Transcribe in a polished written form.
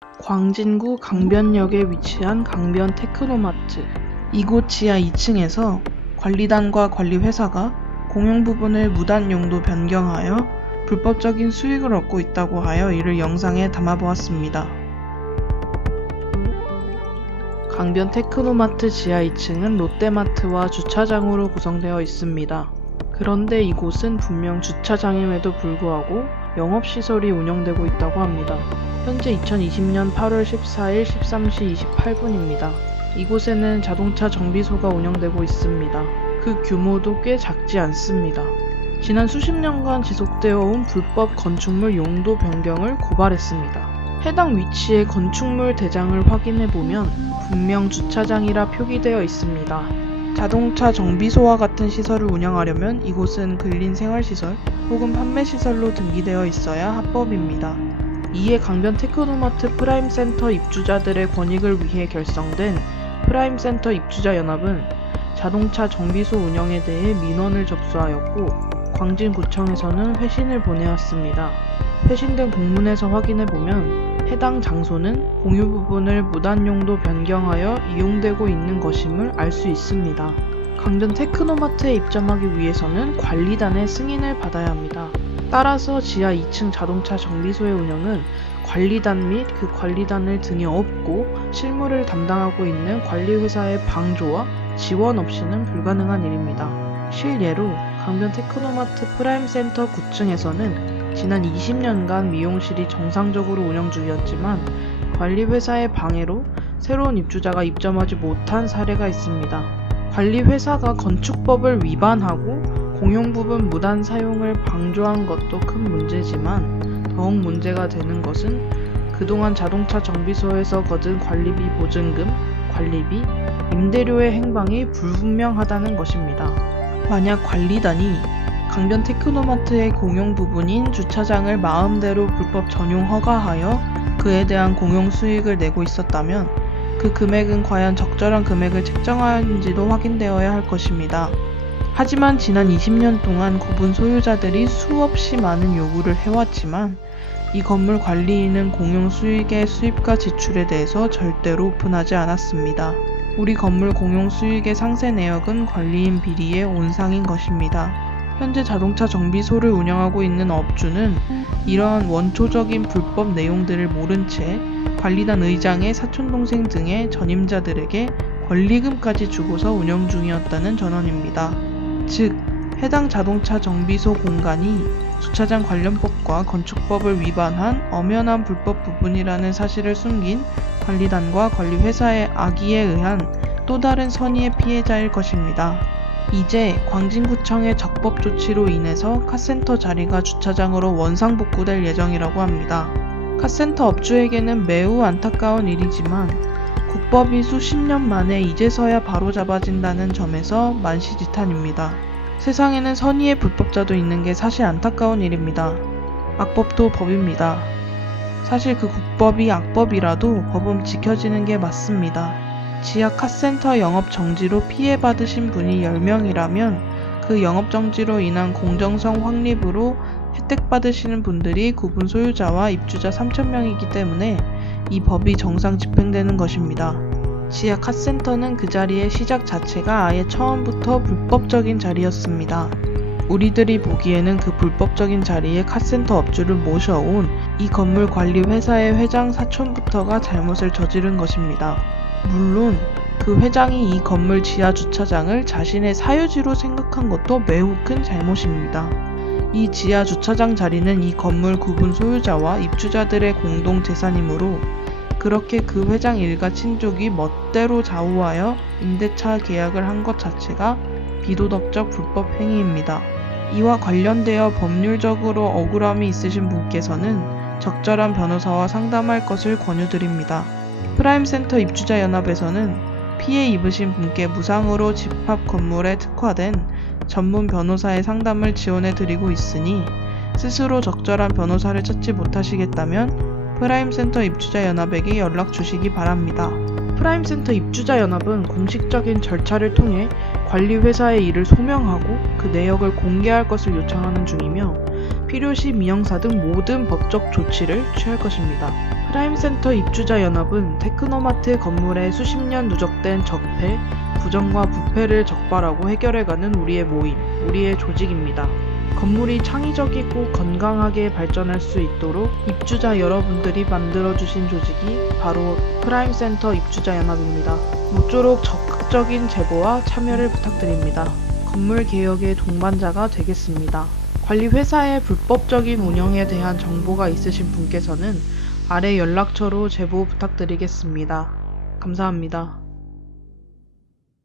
광진구 강변역에 위치한 강변 테크노마트. 이곳 지하 2층에서 관리단과 관리회사가 공용 부분을 무단 용도 변경하여 불법적인 수익을 얻고 있다고 하여 이를 영상에 담아보았습니다. 강변 테크노마트 지하 2층은 롯데마트와 주차장으로 구성되어 있습니다. 그런데 이곳은 분명 주차장임에도 불구하고 영업시설이 운영되고 있다고 합니다. 현재 2020년 8월 14일 13시 28분입니다. 이곳에는 자동차 정비소가 운영되고 있습니다. 그 규모도 꽤 작지 않습니다. 지난 수십 년간 지속되어 온 불법 건축물 용도 변경을 고발했습니다. 해당 위치의 건축물 대장을 확인해보면 분명 주차장이라 표기되어 있습니다. 자동차 정비소와 같은 시설을 운영하려면 이곳은 근린생활시설 혹은 판매시설로 등기되어 있어야 합법입니다. 이에 강변 테크노마트 프라임센터 입주자들의 권익을 위해 결성된 프라임센터 입주자연합은 자동차 정비소 운영에 대해 민원을 접수하였고 광진구청에서는 회신을 보내었습니다. 회신된 공문에서 확인해보면 해당 장소는 공유 부분을 무단용도 변경하여 이용되고 있는 것임을 알 수 있습니다. 강변 테크노마트에 입점하기 위해서는 관리단의 승인을 받아야 합니다. 따라서 지하 2층 자동차 정비소의 운영은 관리단 및 그 관리단을 등에 업고 실무를 담당하고 있는 관리회사의 방조와 지원 없이는 불가능한 일입니다. 실예로 강변 테크노마트 프라임센터 9층에서는 지난 20년간 미용실이 정상적으로 운영 중이었지만 관리회사의 방해로 새로운 입주자가 입점하지 못한 사례가 있습니다. 관리회사가 건축법을 위반하고 공용 부분 무단 사용을 방조한 것도 큰 문제지만 더욱 문제가 되는 것은 그동안 자동차 정비소에서 거둔 관리비 보증금, 관리비, 임대료의 행방이 불분명하다는 것입니다. 만약 관리단이 강변 테크노마트의 공용 부분인 주차장을 마음대로 불법 전용 허가하여 그에 대한 공용 수익을 내고 있었다면 그 금액은 과연 적절한 금액을 책정하였는지도 확인되어야 할 것입니다. 하지만 지난 20년 동안 구분 소유자들이 수없이 많은 요구를 해왔지만 이 건물 관리인은 공용 수익의 수입과 지출에 대해서 절대로 오픈하지 않았습니다. 우리 건물 공용 수익의 상세 내역은 관리인 비리의 온상인 것입니다. 현재 자동차 정비소를 운영하고 있는 업주는 이러한 원초적인 불법 내용들을 모른 채 관리단 의장의 사촌동생 등의 전임자들에게 권리금까지 주고서 운영 중이었다는 전언입니다. 즉, 해당 자동차 정비소 공간이 주차장 관련법과 건축법을 위반한 엄연한 불법 부분이라는 사실을 숨긴 관리단과 관리회사의 악의에 의한 또 다른 선의의 피해자일 것입니다. 이제 광진구청의 적법 조치로 인해서 카센터 자리가 주차장으로 원상복구될 예정이라고 합니다. 카센터 업주에게는 매우 안타까운 일이지만 국법이 수십 년 만에 이제서야 바로잡아진다는 점에서 만시지탄입니다. 세상에는 선의의 불법자도 있는 게 사실 안타까운 일입니다. 악법도 법입니다. 사실 그 국법이 악법이라도 법은 지켜지는 게 맞습니다. 지하 카센터 영업 정지로 피해받으신 분이 10명이라면 그 영업 정지로 인한 공정성 확립으로 혜택 받으시는 분들이 구분 소유자와 입주자 3,000명이기 때문에 이 법이 정상 집행되는 것입니다. 지하 카센터는 그 자리의 시작 자체가 아예 처음부터 불법적인 자리였습니다. 우리들이 보기에는 그 불법적인 자리에 카센터 업주를 모셔온 이 건물 관리 회사의 회장 사촌부터가 잘못을 저지른 것입니다. 물론 그 회장이 이 건물 지하 주차장을 자신의 사유지로 생각한 것도 매우 큰 잘못입니다. 이 지하 주차장 자리는 이 건물 구분 소유자와 입주자들의 공동 재산이므로 그렇게 그 회장 일가 친족이 멋대로 좌우하여 임대차 계약을 한 것 자체가 비도덕적 불법 행위입니다. 이와 관련되어 법률적으로 억울함이 있으신 분께서는 적절한 변호사와 상담할 것을 권유드립니다. 프라임센터 입주자연합에서는 피해 입으신 분께 무상으로 집합 건물에 특화된 전문 변호사의 상담을 지원해드리고 있으니 스스로 적절한 변호사를 찾지 못하시겠다면 프라임센터 입주자연합에게 연락 주시기 바랍니다. 프라임센터 입주자연합은 공식적인 절차를 통해 관리회사의 일을 소명하고 그 내역을 공개할 것을 요청하는 중이며 필요시 민형사 등 모든 법적 조치를 취할 것입니다. 프라임센터 입주자 연합은 테크노마트 건물에 수십 년 누적된 적폐, 부정과 부패를 적발하고 해결해가는 우리의 모임, 우리의 조직입니다. 건물이 창의적이고 건강하게 발전할 수 있도록 입주자 여러분들이 만들어주신 조직이 바로 프라임센터 입주자 연합입니다. 모쪼록 적극적인 제보와 참여를 부탁드립니다. 건물 개혁의 동반자가 되겠습니다. 관리 회사의 불법적인 운영에 대한 정보가 있으신 분께서는 아래 연락처로 제보 부탁드리겠습니다. 감사합니다.